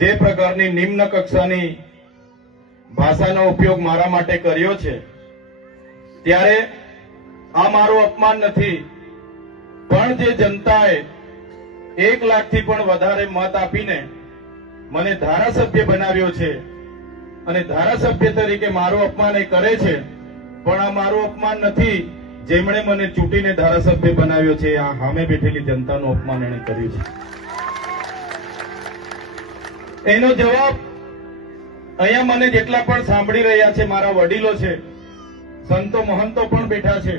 જે પ્રકારની નિમ્ન કક્ષાની ભાષાનો ઉપયોગ મારા માટે કર્યો છે, ત્યારે આ મારું અપમાન નથી. પણ જે જનતાએ એક લાખથી પણ વધારે મત આપીને મને ધારાસભ્ય બનાવ્યો છે, અને ધારાસભ્ય તરીકે મારું અપમાન એ કરે છે, પણ આ મારું અપમાન નથી જેમણે મને ચૂંટીને ધારાસભ્ય બનાવ્યો છે. આ સામે બેઠેલી જનતાનું અપમાન એણે કર્યું છે. એનો જવાબ અહીંયા મને જેટલા પણ સાંભળી રહ્યા છે, મારા વડીલો છે, સંતો મહંતો પણ બેઠા છે,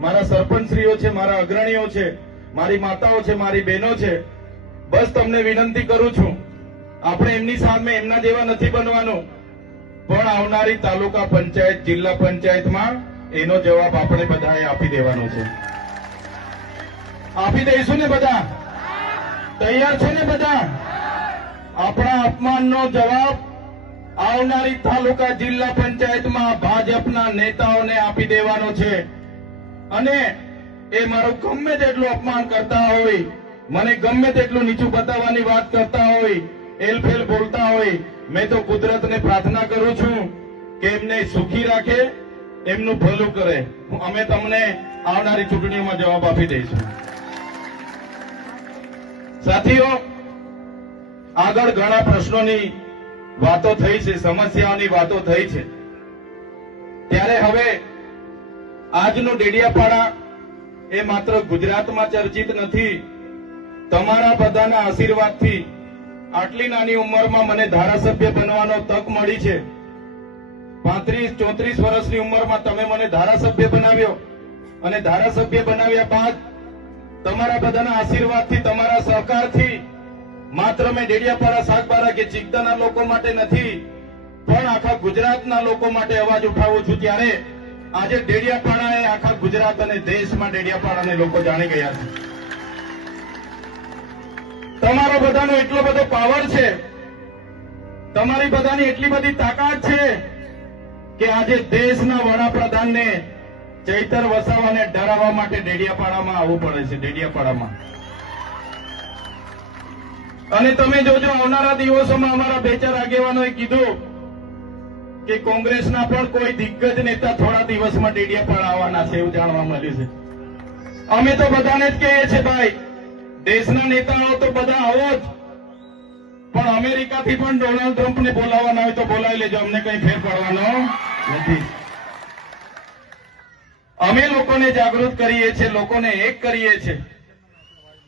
મારા સરપંચશ્રીઓ છે, મારા અગ્રણીઓ છે, મારી માતાઓ છે, મારી બહેનો છે, બસ તમને વિનંતી કરું છું, આપણે એમની સામે એમના જેવા નથી બનવાનું, પણ આવનારી તાલુકા પંચાયત, જિલ્લા પંચાયતમાં એનો જવાબ આપણે બધાએ આપી દેવાનો છે. આપી દઈશું ને બધા? તૈયાર છે ને બધા? આપણા અપમાનનો જવાબ આવનારી તાલુકા જિલ્લા પંચાયતમાં ભાજપના નેતાઓને આપી દેવાનો છે. અને એ મારું ગમે તેટલું અપમાન કરતા હોય, મને ગમે તેટલું નીચું બતાવવાની વાત કરતા હોય, એલફેલ બોલતા હોય, મેં તો કુદરતને પ્રાર્થના કરું છું કે એમને સુખી રાખે, એમનું ભલું કરે. અમે તમને આવનારી ચૂંટણીઓમાં જવાબ આપી દઈશું. સાથીઓ આગળ ઘણા પ્રશ્નોની વાતો થઈ છે, સમસ્યાઓની વાતો થઈ છે. ત્યારે હવે આજનું ડેડિયાપાડા એ માત્ર ગુજરાતમાં ચર્ચિત નથી, તમારા બધાના આશીર્વાદથી આટલી નાની ઉંમરમાં મને ધારાસભ્ય બનવાનો તક મળી છે. પાંત્રીસ, ચોત્રીસ વર્ષની ઉંમરમાં તમે મને ધારાસભ્ય બનાવ્યો અને ધારાસભ્ય બનાવ્યા બાદ તમારા બધાના આશીર્વાદથી, તમારા સહકારથી માત્ર મેં ડેડિયાપાડા, સાગબારા કે ચિકદાના લોકો માટે નથી, પણ આખા ગુજરાતના લોકો માટે અવાજ ઉઠાવું છું ત્યારે આજે ડેડિયાપાડા એ આખા ગુજરાત અને દેશમાં ડેડિયાપાડાને લોકો જાણી ગયા છે. તમારો બધાનો એટલો બધો પાવર છે, તમારી બધાની એટલી બધી તાકાત છે કે આજે દેશના વડાપ્રધાનને ચૈતર વસાવાને ડરાવવા માટે ડેડિયાપાડામાં આવવું પડે છે, ડેડિયાપાડામાં. અને તમે જોજો, આવનારા દિવસોમાં અમારા બે ચાર આગેવાનોએ કીધું કે કોંગ્રેસના પણ કોઈ દિગ્ગજ નેતા થોડા દિવસમાં ડેડિયાપાડા આવવાના છે એવું જાણવા મળ્યું છે. અમે તો બધાને જ કહીએ છીએ, ભાઈ, દેશના નેતાઓ તો બધા આવો જ. પણ અમેરિકાથી પણ ડોનાલ્ડ ટ્રમ્પને બોલાવવાના હોય તો બોલાવી લેજો, અમને કઈ ફેર પડવાનો નથી. અમે લોકોને જાગૃત કરીએ છીએ, લોકોને એક કરીએ છીએ.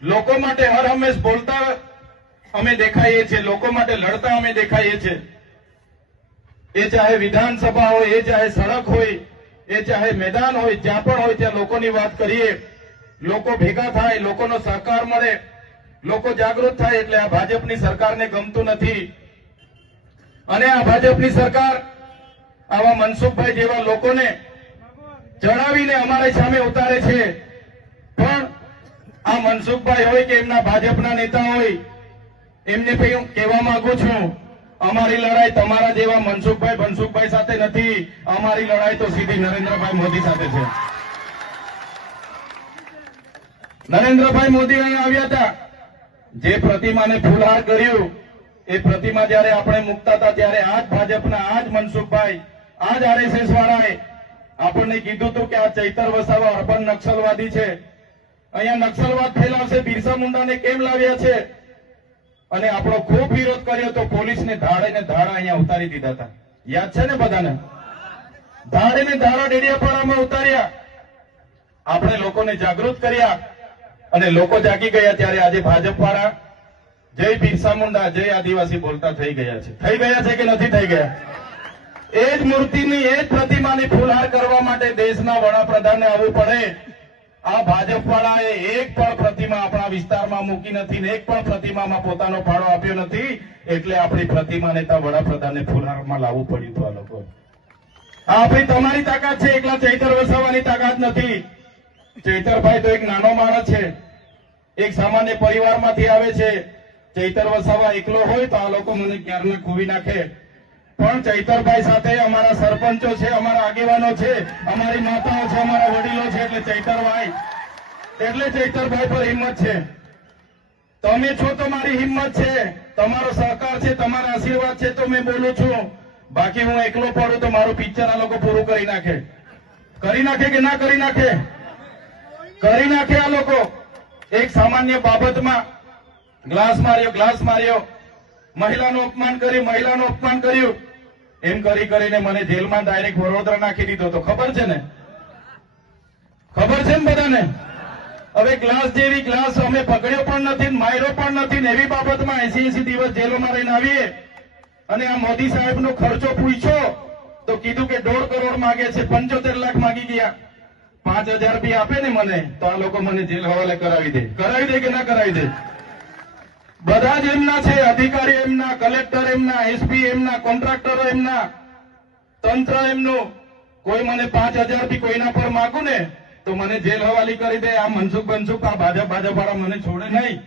લોકો માટે હર હંમેશ બોલતા અમે દેખાઈએ છીએ, લોકો માટે લડતા અમે દેખાઈએ છીએ. એ ચાહે વિધાનસભા હોય, એ ચાહે સડક હોય, એ ચાહે મેદાન હોય, જ્યાં પણ હોય ત્યાં લોકોની વાત કરીએ. લોકો ભેગા થાય, લોકોનો સહકાર મળે, લોકો જાગૃત થાય એટલે આ ભાજપની સરકારને ગમતું નથી. અને આ ભાજપની સરકાર આવા મનસુખભાઈ જેવા લોકોને જણાવીને અમારી સામે ઉતારે છે. પણ આ મનસુખભાઈ હોય કે એમના ભાજપના નેતા હોય એમને કહેવા માંગુ છું, અમારી લડાઈ તમારા જેવા મનસુખભાઈ બનસુખભાઈ સાથે નથી. અમારી લડાઈ તો સીધી નરેન્દ્રભાઈ મોદી સાથે છે. નરેન્દ્રભાઈ મોદી અહીં આવ્યા હતા. જે પ્રતિમાને ફૂલહાર કર્યું, એ પ્રતિમા જયારે આપણે મુકતા હતા, ત્યારે આ જ ભાજપના આ જ મનસુખભાઈ આ જ આરએસએસ વાળાએ આપણને કીધું હતું કે આ ચૈતર વસાવા અર્બન નક્સલવાદી છે. અહીંયા નક્સલવાદ ફેલાવશે, બિરસા મુંડાને કેમ લાવ્યા છે? અને આપણો ખૂબ વિરોધ કર્યો તો પોલીસને ધાડે ને ધાડા અહીંયા ઉતારી દીધા હતા. યાદ છે ને બધાને? ધાડે ને ધાડા ડેડિયાપાડામાં ઉતાર્યા. આપણે લોકોને જાગૃત કર્યા અને લોકો જાગી ગયા ત્યારે આજે ભાજપ વાળા જય બિરસા મુંડા જય આદિવાસી બોલતા થઈ ગયા છે. થઈ ગયા છે કે નથી થઈ ગયા? એ જ મૂર્તિની, એ જ પ્રતિમાની ફૂલહાર કરવા માટે દેશના વડાપ્રધાનને આવવું પડે. આ ભાજપ વાળાએ એક પણ પ્રતિમા આપણા વિસ્તારમાં મૂકી નથી ને એક પણ પ્રતિમામાં પોતાનો ફાળો આપ્યો નથી, એટલે આપણી પ્રતિમાને ત્યાં વડાપ્રધાનને ફૂલહારમાં લાવવું પડ્યું હતું આ લોકો. આપણી તમારી તાકાત છે, એકલા ચૈતર વસાવાની તાકાત નથી. ચૈતરભાઈ તો એક નાનો માણસ છે, એક સામાન્ય પરિવારમાંથી આવે છે. ચૈતર વસાવા એકલો હોય તો આ લોકો મને ક્યારના ખોવી નાખે? પણ ચૈતરભાઈ સાથે અમારા સરપંચો છે, અમારા આગેવાનો છે, અમારી માતાઓ છે, અમારા વડીલો છે, એટલે ચૈતરભાઈ. એટલે ચૈતરભાઈ પર હિંમત છે. તમે છો તો મારી હિંમત છે, તમારો સહકાર છે, તમારા આશીર્વાદ છે તો મેં બોલું છું. બાકી હું એકલો પડું તો મારું પિક્ચર આ લોકો પૂરું કરી નાખે. કરી નાખે કે ના કરી નાખે? કરી નાખે આ લોકો. એક સામાન્ય બાબતમાં ગ્લાસ માર્યો ગ્લાસ માર્યો. મહિલાનું અપમાન કર્યું, મહિલાનું અપમાન કર્યું. એમ કરી કરીને મને જેલમાં ડાયરેક્ટ વડોદરા નાખી દીધો તો ખબર છે ને? ખબર છે ને બધાને? હવે ગ્લાસ જેવી ગ્લાસ અમે પકડ્યો પણ નથી, માર્યો પણ નથી એવી બાબતમાં એસી એસી દિવસ જેલોમાં રહીને આવીએ. અને આ મોદી સાહેબનો ખર્ચો પૂછ્યો તો કીધું કે દોઢ કરોડ માંગે છે, પંચોતેર લાખ માગી ગયા. પાંચ હજાર રૂપિયા આપે ને મને, તો આ લોકો મને જેલ હવાલે કરાવી દે. કરાવી દે કે ના કરાવી દે? બધા જ એમના છે, અધિકારી એમના, કલેક્ટર એમના એસપી એમના, કોન્ટ્રાક્ટરો એમના, તંત્ર એમનું. કોઈ મને પાંચ હજારથી કોઈના પર માગું ને, તો મને જેલ હવાલી કરી દે. આ મનસુખ બનસુખ આ ભાજપ ભાજપ વાળા મને છોડે નહીં.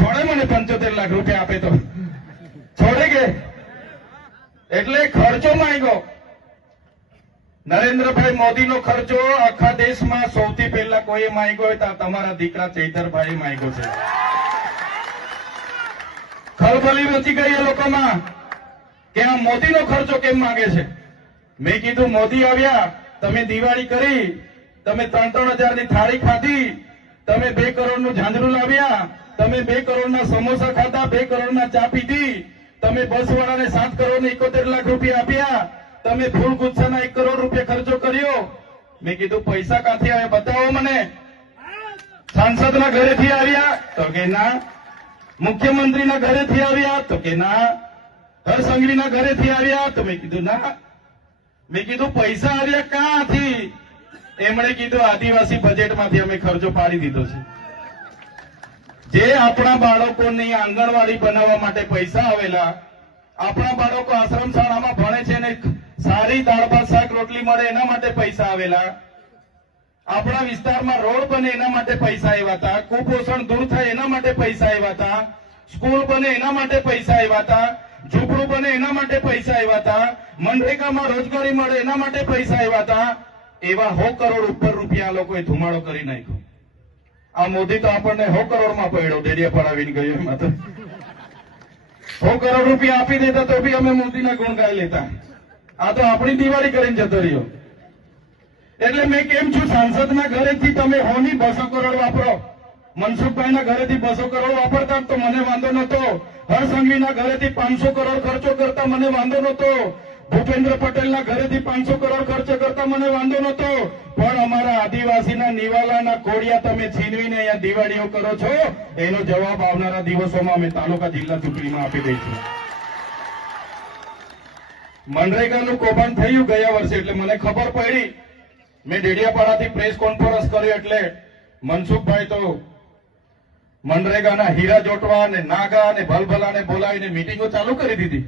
છોડે મને પંચોતેર લાખ રૂપિયા આપે તો. છોડે કે? એટલે ખર્ચો માંગ્યો. નરેન્દ્રભાઈ મોદીનો ખર્ચો આખા દેશમાં સૌથી પહેલા કોઈએ માંગ્યો તમારા દીકરા ચૈતરભાઈ માંગ્યો છે. ખળબલી મચી ગઈ એ લોકોમાં કે આ મોદીનો ખર્ચો કેમ માંગે છે? મેં કીધું, મોદી આવ્યા, તમે દિવાળી કરી, તમે ત્રણ ત્રણ હજારની થાળી ખાધી, તમે બે કરોડનું ઝાંઝરું લાવ્યા, તમે બે કરોડના સમોસા ખાધા, બે કરોડના ચા પીધી, તમે બસવાળાને સાત કરોડ એકોતેર લાખ રૂપિયા આપ્યા, તમે ફૂલ ગુચ્છાના એક કરોડ રૂપિયા ખર્ચો કર્યો. મેં કીધું, પૈસા ક્યાંથી આવે બતાવો મને. સાંસદના ઘરેથી આવ્યા, તો કે, ના મુખ્યમંત્રીના ઘરેથી આવ્યા તો કે ના. હરસંઘવીના ઘરેથી આવ્યા તો મેં કીધું, ના. મેં કીધું, પૈસા આવ્યા ક્યાંથી? એમણે કીધું, આદિવાસી બજેટમાંથી અમે ખર્ચો પાડી દીધો છે. જે આપણા બાળકોની આંગણવાડી બનાવવા માટે પૈસા આવેલા, આપણા બાળકો આશ્રમ શાળામાં ભણે છે ને, સારી દાળ ભાત શાક, રોટલી મળે એના માટે પૈસા આવેલા આપણા વિસ્તારમાં રોડ બને એના માટે પૈસા આવ્યા હતા, કુપોષણ દૂર થાય એના માટે પૈસા આવ્યા હતા, સ્કૂલ બને એના માટે પૈસા આવ્યા હતા, ઝૂંપડું બને એના માટે પૈસા આવ્યા હતા, મનરેગામાં રોજગારી મળે એના માટે પૈસા આવ્યા હતા, એવા હો કરોડ ઉપર રૂપિયા લોકોએ ધુમાડો કરી નાખ્યો. આ મોદી તો આપણને હો કરોડમાં પડ્યો ડેરિયા પડાવીને ગયો એમાં તો. સો કરોડ રૂપિયા આપી દેતા તો બી અમે મોદીના ગુણ ગાઈ લેતા. આ તો આપણી દિવાળી કરીને જતો રહ્યો. એટલે મેં કેમ છું, સાંસદના ઘરેથી તમે હોની બસો કરોડ વાપરો. મનસુખભાઈના ઘરેથી બસો કરોડ વાપરતા તો મને વાંધો નતો હરસંઘવીના ઘરેથી પાંચસો કરોડ ખર્ચો કરતા મને વાંધો નતો ભૂપેન્દ્ર પટેલના ઘરેથી પાંચસો કરોડ ખર્ચ કરતા મને વાંધો નતો પણ અમારા આદિવાસીના નિવાલાના કોડિયા તમે છીનવીને અહીંયા દિવાળીઓ કરો છો, એનો જવાબ આવનારા દિવસોમાં અમે તાલુકા જિલ્લા ચૂંટણીમાં આપી દઈશું. મનરેગાનું કૌભાંડ થયું ગયા વર્ષે, એટલે મને ખબર પડી. મેં ડેડિયાપાડાથી પ્રેસ કોન્ફરન્સ કર્યો એટલે મનસુખભાઈ તો મનરેગાના હીરા જોટવા અને નાગા અને ભલભલાને બોલાવીને મિટિંગો ચાલુ કરી દીધી.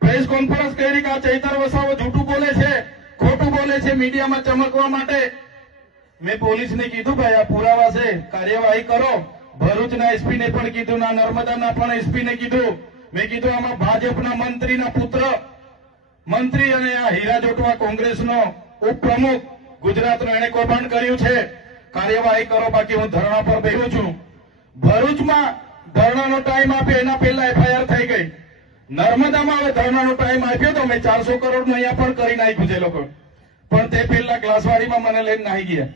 પ્રેસ કોન્ફરન્સ કરી કે આ ચૈતર વસાવો જૂઠું બોલે છે, ખોટું બોલે છે મીડિયામાં ચમકવા માટે? મેં પોલીસને કીધું, ભાઈ, આ પુરાવા છે, કાર્યવાહી કરો. ભરૂચના એસપી ને પણ કીધું, ના, નર્મદાના પણ એસપી ને કીધું. મેં કીધું, આમાં ભાજપના મંત્રીના પુત્ર. મંત્રી અને આ હીરા જોટવા કોંગ્રેસનો ઉપપ્રમુખ ગુજરાતનો એને કૌભાંડ કર્યું છે, કાર્યવાહી કરો, બાકી હું ધરણા પર બેહું છું. ભરૂચમાં ધરણાનો ટાઈમ આપ્યો એના પહેલા એફઆઈઆર થઈ ગઈ. નર્મદામાં હવે ધરણાનો ટાઈમ આપ્યો તો મેં ચારસો કરોડનું અહીંયા પણ કરી નાખ્યું છે લોકો. પણ તે પહેલા ગ્લાસવાડીમાં મને લઈને નાહી ગયા.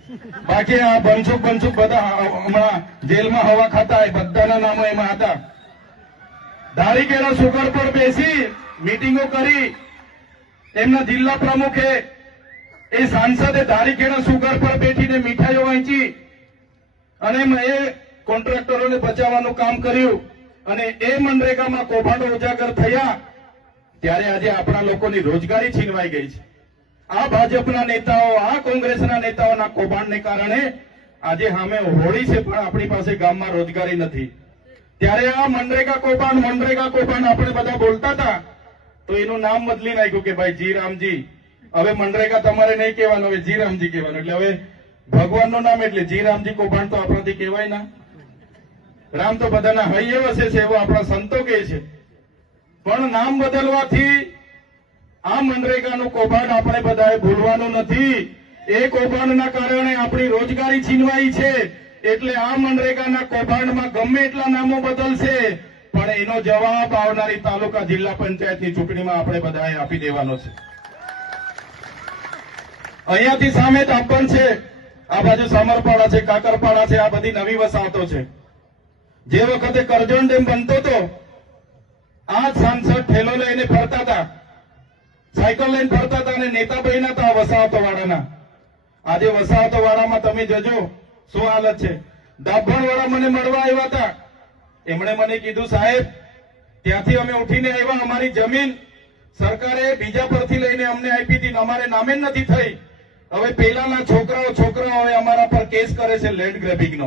બાકી આ બનસુખ બનસુખ બધા હમણાં જેલમાં હવા ખાતા બધાના નામો એમાં હતા. ધારીકેરા સુગર પર બેસી, મીટિંગો કરી, એમના જિલ્લા પ્રમુખે એ સાંસદે ધારીકેરા સુગર પર બેઠીને મીઠાઈઓ વહેંચી અને એ કોન્ટ્રાક્ટરોને બચાવવાનું કામ કર્યું અને એ મનરેગામાં કૌભાંડો ઉજાગર થયા ત્યારે આજે આપણા લોકોની રોજગારી છીનવાઈ ગઈ છે. આ ભાજપના નેતાઓ, આ કોંગ્રેસના નેતાઓના કૌભાંડને કારણે આજે સામે હોળી છે પણ આપણી પાસે ગામમાં રોજગારી નથી. ત્યારે આ મનરેગા કૌભાંડ મનરેગા કૌભાંડ આપણે બધા બોલતા હતા, તો એનું નામ બદલી નાખ્યું કે ભાઈ જી રામજી હવે મનરેગા તમારે નહીં કહેવાનું, હવે જી રામજી કહેવાનું. એટલે હવે ભગવાનનું નામ એટલે જી રામજી કૌભાંડ તો આપણાથી કહેવાય ના. રામ તો બધાના હૈયે વસે છે એવો આપણા સંતો કહે છે. પણ નામ બદલવાથી આ મનરેગાનું કૌભાંડ આપણે બધાએ ભૂલવાનું નથી. એ કૌભાંડના કારણે આપણી રોજગારી છીનવાઈ છે. એટલે આ મનરેગાના કૌભાંડમાં ગમે એટલા નામો બદલશે, પણ એનો જવાબ આવનારી તાલુકા જિલ્લા પંચાયતની ચૂંટણીમાં આપણે બધાએ આપી દેવાનો છે. અહીંયાથી સામે તાપણ છે. આ બાજુ સામરપાડા છે, કાકરપાડા છે, આ બધી નવી વસાહતો છે. જે વખતે કરજણ ડેમ બનતો હતો, આ સાંસદ ઠેલો લઈને ફરતા હતા. સાયકલ લઈને ફરતા હતા અને નેતા બન્યા હતા વસાહતો વાળાના આજે વસાહતો વાળામાં તમે જજો, શું હાલત છે? દાભણ વાળા મને મળવા આવ્યા હતા. એમણે મને કીધું, સાહેબ, ત્યાંથી અમે ઉઠીને આવ્યા, અમારી જમીન સરકારે બીજા પરથી લઈને અમને આપી હતી અમારે નામે નથી થઈ. હવે પેલાના છોકરાઓ છોકરાઓ અમારા પર કેસ કરે છે લેન્ડ ગ્રેબિંગનો.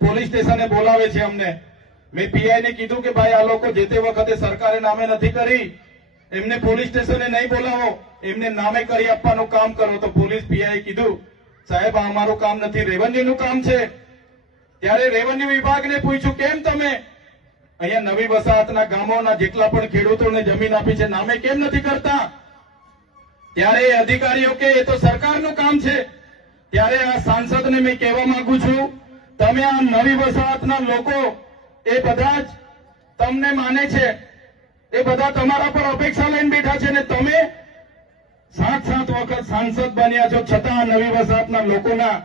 પોલીસ સ્ટેશને બોલાવે છે અમને. મેં પીઆઈ ને કીધું કે ભાઈ, આ લોકો જે તે વખતે સરકારે નામે નથી કરી, એમને પોલીસ સ્ટેશને નહીં બોલાવો. એમને નામે કરી આપવાનું કામ કરો. તો પોલીસ પીઆઈ કીધું, સાહેબ, આ અમારું કામ નથી. રેવન્યુ નું કામ છે. ત્યારે રેવન્યુ વિભાગને પૂછ્યું, કેમ તમે? અહીંયા નવી વસાહતના ગામોના જેટલા પણ ખેડૂતોને જમીન આપી છે, નામે કેમ નથી કરતા? ત્યારે એ અધિકારીઓ કે, એ તો સરકારનું કામ છે. ત્યારે આ સાંસદને મેં કહેવા માંગુ છું, તમે આ નવી વસાહતના લોકો, એ બધા જ તમને માને છે, એ બધા તમારા પર અપેક્ષા લઈને બેઠા છે ને તમે સાત સાત વખત સાંસદ બન્યા છો, છતાં નવી વસાહતના લોકોના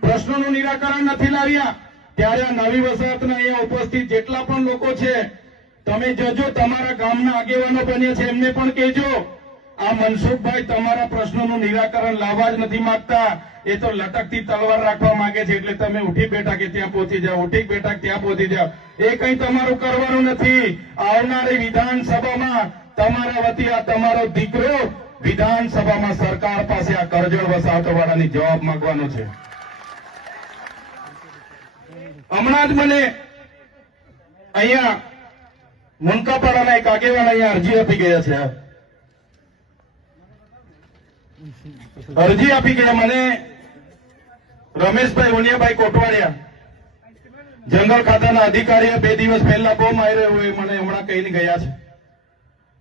પ્રશ્નોનું નિરાકરણ નથી લાવ્યા. ત્યારે આ નવી વસાહતના અહીંયા ઉપસ્થિત જેટલા પણ લોકો છે, તમે જજો, તમારા ગામના આગેવાનો બન્યા છે, એમને પણ કહેજો. આ મનસુખભાઈ તમારા પ્રશ્નોનું નિરાકરણ લાવવા જ નથી માંગતા. એ તો લટકતી તલવાર રાખવા માંગે છે એટલે તમે ઉઠી બેઠા કે ત્યાં પહોંચી જાઓ, ઉઠી બેઠા ત્યાં પહોંચી જાઓ. એ કંઈ તમારું કરવાનું નથી. આવનારી વિધાનસભામાં તમારા વતી આ તમારો દીકરો વિધાનસભામાં સરકાર પાસે આ કરજણ વસાહતવાળાની જવાબ માંગવાનો છે. હમણાં જ મને અહીંયા મુનકાપાડાના એક આગેવાન અહીંયા અરજી આપી ગયા છે. અરજી આપી ગયા મને રમેશભાઈ ઉનિયાભાઈ કોટવાડિયા જંગલ ખાતાના અધિકારીએ બે દિવસ પહેલા બહુ માર્યો હોય મને હમણાં કહીને ગયા છે.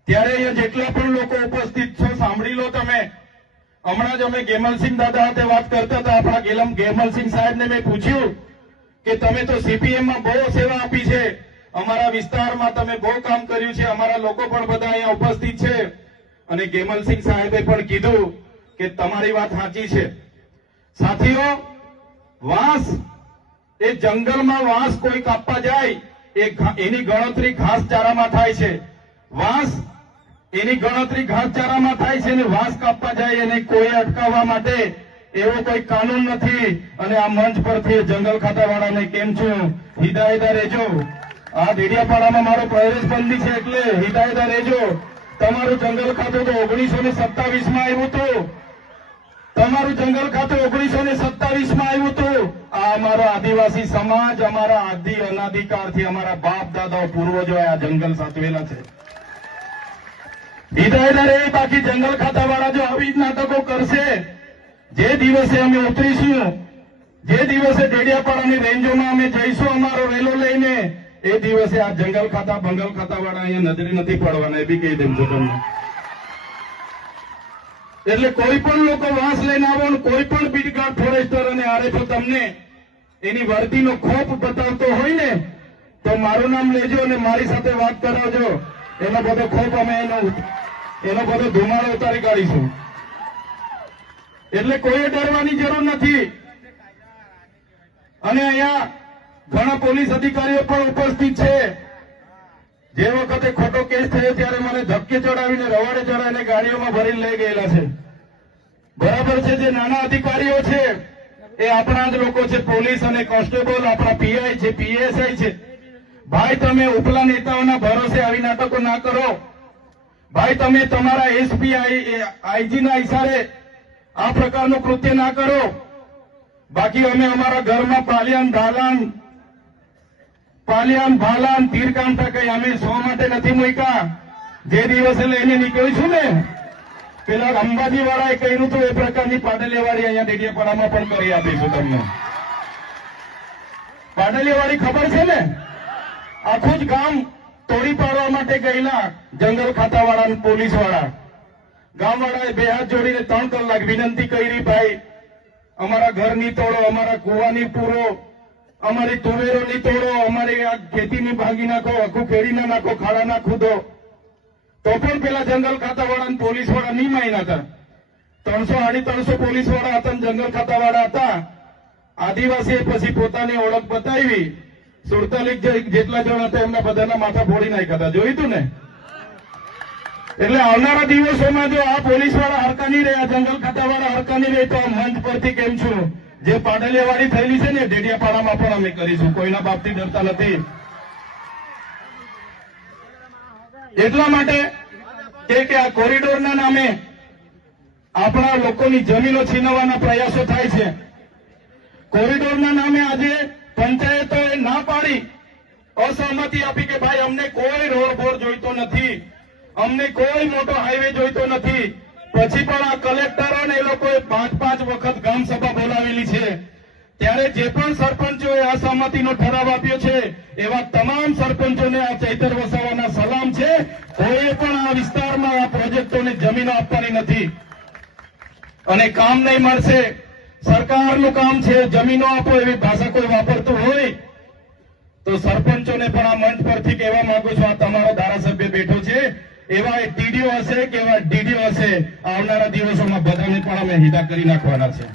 ત્યારે અહીંયા જેટલા પણ લોકો ઉપસ્થિત છો, સાંભળી લો તમે. હમણાં જ અમે ગેમલસિંહ દાદા સાથે વાત કરતા હતા, આપણા ગેલમ ગેમલસિંહ સાહેબને મેં પૂછ્યું કે તમે તો સીપીએમમાં બહુ સેવા આપી છે. અમારા વિસ્તારમાં તમે બહુ કામ કર્યું છે, અમારા લોકો પણ બધા અહીંયા ઉપસ્થિત છે. અને ગેમલસિંહ સાહેબે પણ કીધું કે તમારી વાત સાચી છે. સાથીઓ, વાંસ એ જંગલમાં વાંસ કોઈ કાપવા જાય એની ગણતરી ઘાસચારામાં થાય છે. વાંસ એની ગણતરી ઘાસચારામાં થાય છે અને વાંસ કાપવા જાય એને કોઈ અટકાવવા માટે એવો કોઈ કાનૂન નથી. અને આ મંચ પરથી જંગલ ખાતાવાળાને કેમ છું? હિદાયતા રહેજો. આ ડેડિયાપાડામાં મારો પ્રવેશ બંધી છે એટલે હિદાયતા રહેજો. તમારું જંગલ ખાતું તો ઓગણીસો ને સત્તાવીસમાં આવ્યું હતું. તમારું જંગલ ખાતું ઓગણીસો ને સત્તાવીસ આવ્યું હતું. આ અમારો આદિવાસી સમાજ, અમારા આદિ અનાધિકારથી અમારા બાપ, દાદાઓ, પૂર્વજો આ જંગલ સાચવેલા છે. હિદાયતદાર એ બાકી જંગલ ખાતાવાળા જો આવી જ નાટકો કરશે, જે દિવસે અમે ઉતરીશું, જે દિવસે ડેડિયાપાડાની રેન્જોમાં અમે જઈશું અમારો રેલો લઈને, એ દિવસે આ જંગલ ખાતા બંગલ ખાતાવાળા અહીંયા નજરે નથી પડવાના, એ બી કહી દેમ તમને. એટલે કોઈ પણ લોકો વાસ લઈને આવો કોઈ પણ બીટગાર્ડ ફોરેસ્ટર અને આરએફઓ તમને એની વર્દીનો ખોપ બતાવતો હોય ને, તો મારું નામ લેજો અને મારી સાથે વાત કરાવજો. એનો બધો ખોપ અમે એનો એનો બધો ધુમાડો ઉતારી કાઢીશું. એટલે કોઈએ ડરવાની જરૂર નથી. અને અહીંયા ઘણા પોલીસ અધિકારીઓ પણ ઉપસ્થિત છે. જે વખતે ખોટો કેસ થયો ત્યારે મને ધબકે ચડાવીને, રવાડે ચડાવીને ગાડીઓમાં ભરીને લઈ ગયેલા છે. બરાબર છે, જે નાના અધિકારીઓ છે, એ આપણા જ લોકો છે, પોલીસ અને કોન્સ્ટેબલ, આપણા પીઆઈ છે, પીએસઆઈ છે. ભાઈ, તમે ઉપલા નેતાઓના ભરોસે આવી નાટકો ના કરો. ભાઈ, તમે તમારા એસપી આઈજી ના ઇશારે આ પ્રકારનું કૃત્ય ના કરો. બાકી અમે અમારા ઘરમાં પાલિયાન ઢાલાન પાલિયાન ભાલાન તીરકામઠા કઈ અમે સો માટે નથી મૂક્યા. જે દિવસે લઈને નીકળીશું ને, પેલા અંબાજી વાળાએ કહ્યું હતું એ પ્રકારની પાટલીવાળી અહીંયા ડેડિયાપાડામાં પણ કરી આપીશું તમને. પાટલીવાળી ખબર છે ને? આખું જ ગામ તોડી પાડવા માટે ગયેલા જંગલ ખાતાવાળા પોલીસવાળા ગામવાળાએ બે હાથ જોડીને ત્રણ કલાક વિનંતી કરી, ભાઈ, અમારા ઘરની તોડો, અમારા કુવાની પૂરો અમારી તુવેરોની તોડો, અમારી આ ખેતીની ભાગી નાખો, આખું ના નાખો ખાડા ના ખુદો. તો પણ પેલા જંગલ ખાતા વાળા પોલીસવાળા નહીં માન્યા હતા. ત્રણસો સાડી ત્રણસો પોલીસવાળા હતા જંગલ ખાતા વાળા હતા. આદિવાસીએ પછી પોતાની ઓળખ બતાવી. સુડતાલીસ જેટલા જણ હતા એમના બધાના માથા ફોડી નાખ્યા હતા. જોયું તું ને? એટલે આવનારા દિવસોમાં જો આ પોલીસવાળા હરકા નહીં રહ્યા, જંગલ ખાતા વાળા હરકા નહીં રહે, તો આ મંચ પરથી કેમ છું? જે પાડલિયાવાળી થયેલી છે ને, ડેડિયાપાડામાં પણ અમે કરીશું. કોઈના બાપથી ડરતા નથી. એટલા માટે કે આ કોરિડોરના નામે આપણા લોકોની જમીનો છીનવવાના પ્રયાસો થાય છે. કોરિડોરના નામે આજે પંચાયતોએ ના પાડી અસહમતિ આપી કે ભાઈ અમને કોઈ રોડ બોર જોઈતો નથી. અમને કોઈ મોટો હાઈવે જોઈતો નથી. પછી પણ આ કલેક્ટરો ને એ લોકોએ પાંચ પાંચ વખત ગામ સભા બોલાવેલી છે. ત્યારે જે પણ સરપંચોએ અસહમતિનો ઠરાવ આપ્યો છે, એવા તમામ સરપંચોને આ ચૈતર વસાવાના સલામ છે. કોઈએ પણ આ વિસ્તારમાં આ પ્રોજેક્ટોને જમીન આપવાની નથી. અને કામ નહીં મળશે. સરકારનું કામ છે, જમીનો આપો એવી ભાષા કોઈ વાપરતું હોય. તો સરપંચોને પણ આ મંચ પરથી કહેવા માંગુ છું, આ તમારો ધારાસભ્ય બેઠો છે. એવા ટીડીઓ હશે કે એવા ડીડીઓ હશે, આવનારા દિવસોમાં બધાને પણ અમે હિદા કરી નાખવાના છે.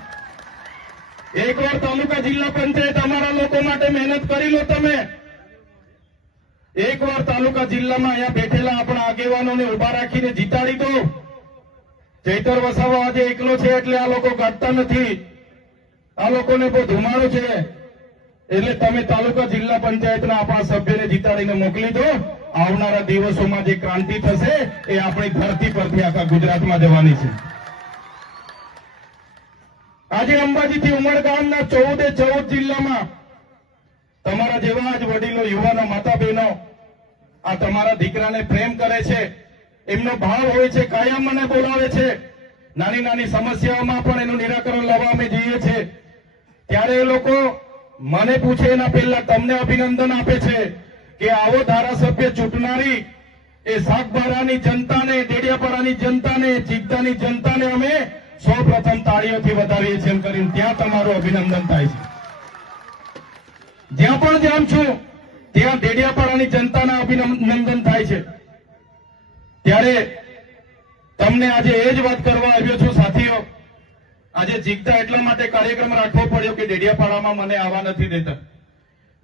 એકવાર તાલુકા જિલ્લા પંચાયત અમારા લોકો માટે મહેનત કરી લો તમે. એકવાર તાલુકા જિલ્લામાં અહીંયા બેઠેલા આપણા આગેવાનોને ઊભા રાખીને જીતાડી દો. ચૈતર વસાવા આજે એકલો છે એટલે આ લોકો ગાંઠતા નથી. આ લોકોને બહુ ધુમાડો છે. એટલે તમે તાલુકા જિલ્લા પંચાયતના આપણા સભ્યને જીતાડીને મોકલી દો. આવનારા દિવસોમાં જે ક્રાંતિ થશે, એ આપણી ધરતી પરથી આખા ગુજરાતમાં જવાની છે. આજે અંબાજીથી ઉમરગામના ચૌદે ચૌદ જિલ્લામાં તમારા જેવા જ વડીલો, યુવાનો માતા બહેનો આ તમારા દીકરાને પ્રેમ કરે છે. એમનો ભાવ હોય છે, કાયમ મને બોલાવે છે. નાની નાની સમસ્યાઓમાં પણ એનું નિરાકરણ લાવવા અમે જઈએ છીએ. ત્યારે એ લોકો મને પૂછે એના પહેલા તમને અભિનંદન આપે છે. કે આવો ધારાસભ્ય ચૂંટનારી એ સાગબારાની જનતાને, ડેડિયાપાડાની જનતાને ચીકતાની જનતાને અમે સૌ પ્રથમ તાળીઓથી વધારીએ છીએ કરીને ત્યાં તમારું અભિનંદન થાય છે. જ્યાં પણ જામ છું, ત્યાં ડેડિયાપાડાની જનતાના અભિનંદન થાય છે. ત્યારે તમને આજે એ જ વાત કરવા આવ્યો છું, સાથીઓ. આજે જીગતા એટલા માટે કાર્યક્રમ રાખવો પડ્યો કે ડેડિયાપાડામાં મને આવવા નથી દેતા.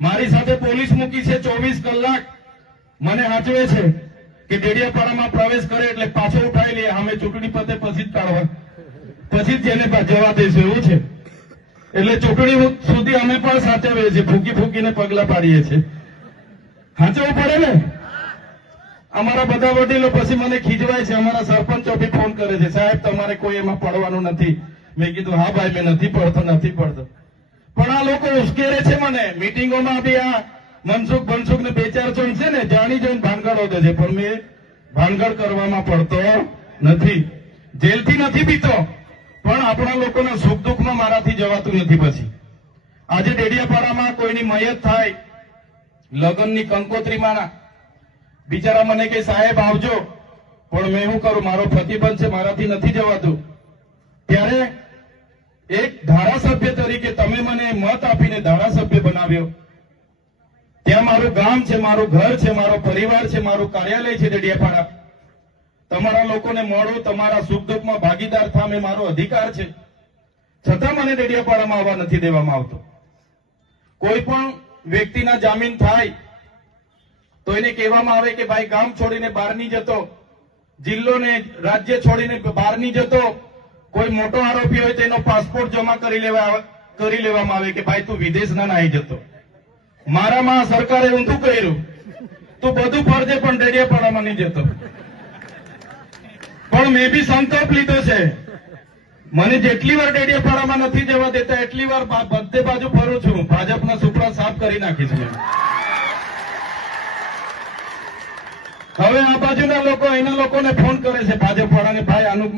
મારી સાથે પોલીસ મૂકી છે ચોવીસ કલાક. મને સાચવે છે કે ડેડિયાપાડામાં પ્રવેશ કરે એટલે પાછો ઉઠાવી લે અમે ચૂંટણી પતે પછી જ કાઢવા. પછી જ જેને જવા દઈશું એવું છે. એટલે ચૂંટણી સુધી અમે પણ સાચવીએ છીએ, ફૂકી ફૂકીને પગલા પાડીએ છીએ. હાચવું પડે ને? અમારા બધા વડીલો પછી મને ખીજવાય છે, અમારા સરપંચો બી ફોન કરે છે, સાહેબ, તમારે કોઈ એમાં પડવાનું નથી. મેં કીધું, હા ભાઈ, મેં નથી પડતો નથી પડતો. પણ આ લોકો ઉશ્કેરે છે મને. મિટિંગોમાં બી આ મનસુખ મનસુખ ને બે ચાર જણ છે ને, જાણી જોઈને ભાનગડ હોતે છે. પણ મેં ભાનગડ કરવામાં પડતો નથી. જેલથી નથી પીતો, પણ આપણા લોકોના સુખ દુઃખમાં મારાથી જવાતું નથી પછી. આજે ડેડિયાપાડામાં કોઈની મયત થાય, લગ્નની કંકોત્રીમાં બિચારા મને કે, સાહેબ, આવજો. પણ મેં શું કરું? મારો પ્રતિબંધ છે, મારાથી નથી જવાતું. ત્યારે એક ધારાસભ્ય તરીકે તમે મને મત આપીને ધારાસભ્ય બનાવ્યો. ત્યાં મારું ગામ છે, મારું ઘર છે, મારો પરિવાર છે, મારું કાર્યાલય છે ડેડિયાપાડા. તમારા લોકોને મળો, તમારા સુખ દુઃખમાં ભાગીદાર થામે મારો અધિકાર છે. છતાં મને ડેડિયાપાડામાં આવવા નથી દેવામાં આવતો. કોઈ પણ વ્યક્તિના જામીન થાય, તો એને કહેવામાં આવે કે ભાઈ ગામ છોડીને બહાર નહીં જતો જિલ્લો ને રાજ્ય છોડીને બહાર નહીં જતો કોઈ મોટો આરોપી હોય તેનો પાસપોર્ટ જમા કરી લેવા કરી લેવામાં આવે કે ભાઈ તું વિદેશ ના નાઈ જતો. મારામાં સરકારે ઊંધું કર્યું. તું બધું ફરજે પણ ડેડિયાપાડામાં નહીં જતો. પણ મેં બી સંકલ્પ લીધો છે. મને જેટલી વાર ડેડિયાપાડામાં નથી જવા દેતા, એટલી વાર બધે બાજુ ફરું છું. ભાજપના સુપડા સાફ કરી નાખીશ મેં. હવે આ બાજુના લોકો, એના લોકોને ફોન કરે છે ભાજપ વાળાને ભાઈ, આનું